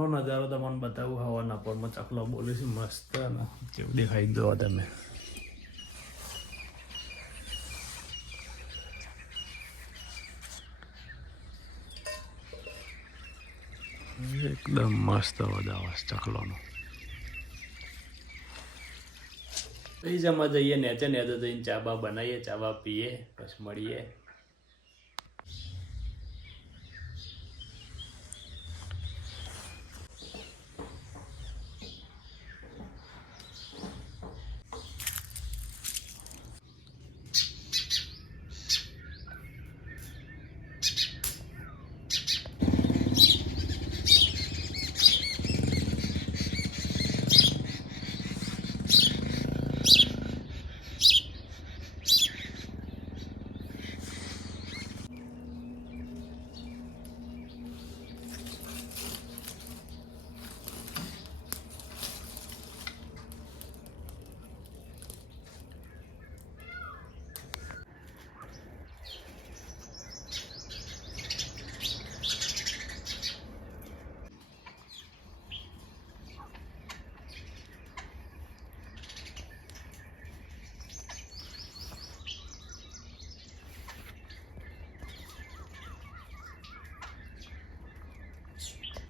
બહારનો નજારો તમને બતાવું હવાના પરમાં ચકલો બોલે છે મસ્ત ને કેવું દેખાઈ દો તમે એકદમ મસ્ત અવાજ આવે ચકલોનો પછી જમવા જઈએ નેચે જઈને ચા બા બનાવીએ ચા બા પીએ પછી મળીએ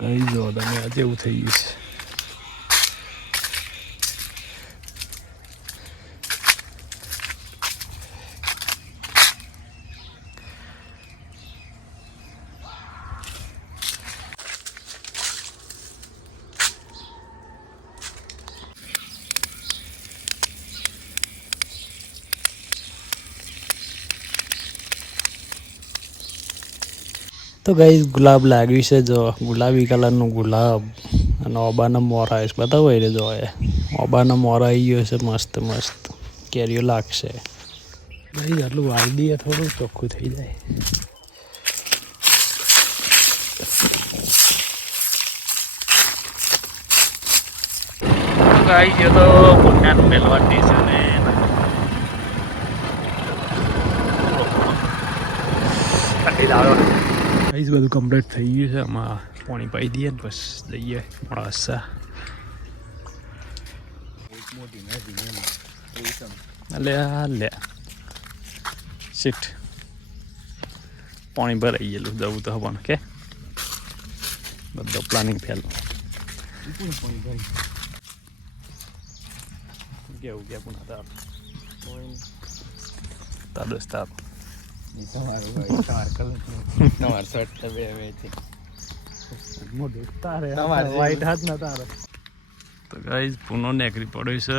કઈ જો તમે આજે એવું થઈ ગયું છે તો ગાઈસ ગુલાબ લાગ્યું છે જો ગુલાબી કલરનું ગુલાબ અને ઓબાના મોર આવે છે બતાવો એ જો ઓબાના મોર આવી ગયો છે મસ્ત મસ્ત કેરીઓ લાગશે ગાઈસ આટલું વાળી દઈએ થોડું ચોખ્ખું થઈ જાય ગાઈસ ये तो પુણ્યાનું મેલવા સ્ટેશન है ગાઈસ બધું કમ્પ્લીટ થઈ ગયું છે આમાં પાણી પાઈ દઈએ ને બસ જઈએ મોડાસા લે શીટ પાણી ભરાઈ ગયેલું જવું તો હવાનું કે બધો પ્લાનિંગ ફેલ કેવું કે પુના તાર દોસ્તાર તો ગાઈસ પુનો નેકરી પડ્યો છે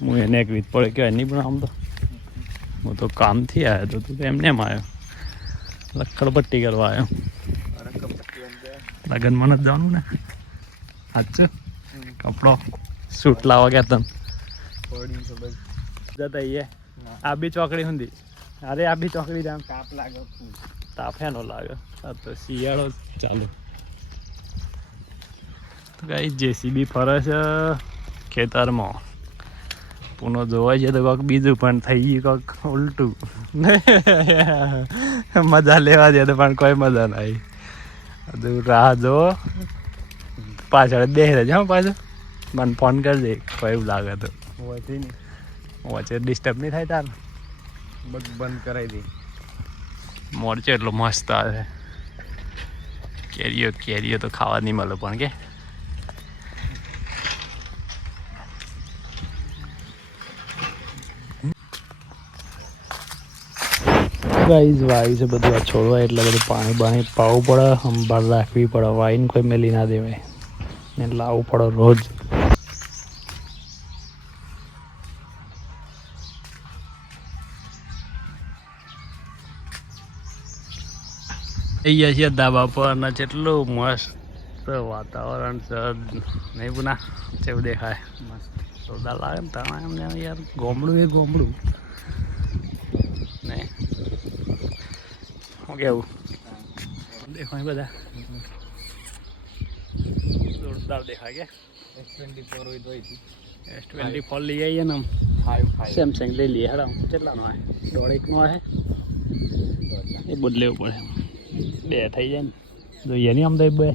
હું એ નેકરી પડે કહેવાય નહીં પણ આમ તો હું તો કામથી આવ્યો તો તું એમને એમ આવ્યો લખડપટ્ટી કરવા આવ્યો લગનમાં નથી જવાનું ને સાચું કપડો સૂટ લાવવા ગયા તમે જતા આ બી ચોકડી સુધી અરે આ બી ચોકડી જામ તાપ લાગે તાપેનો લાગે આ તો શિયાળો ચાલુ તો ગાઈસ જેસીબી ફરે છે ખેતરમાં પુનો જોવા છે તો કોઈક બીજું પણ થઈ ગયું કોઈક ઉલટું મજા લેવા દે તો પણ કોઈ મજા નહીં બધું રાહ જો પાછળ દેખ રહેજો હા પાછું મને ફોન કરજે કોઈ એવું લાગે તો વચ્ચે ડિસ્ટર્બ નહીં થાય તાર બધું બંધ કરાવી દે મોરચો એટલો મસ્ત આવે કેરીઓ તો ખાવા નહીં મળે પણ કે ગાઈસ વાયુ છે બધું આ છોડવા એટલે બધું પાણી પાવું પડે સંભાળ રાખવી પડે વાઈને કોઈ મેલી ના દેવાય ને લાવવું પડે રોજ અહીંયા છે ધાબા પર ને કેટલું મસ્ત વાતાવરણ છે નહીં પુના કેવું દેખાય મસ્ત સોદા લાગે ને તાણા એમને યાર ગોમડું એ ગોમડું ને શું કેવું દેખો બધા જોરદાર દેખાય કે S24 હોય તો S24 લઈ આવીએ ને સેમસંગ લઈ લઈએ હેડા કેટલાનો આવે 1.5નો આવે એ બદલેવું પડે બે થઈ જાય ને જોઈએ નહીં આમ તો બે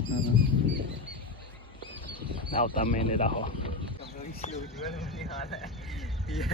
આવતા મહિને રાખો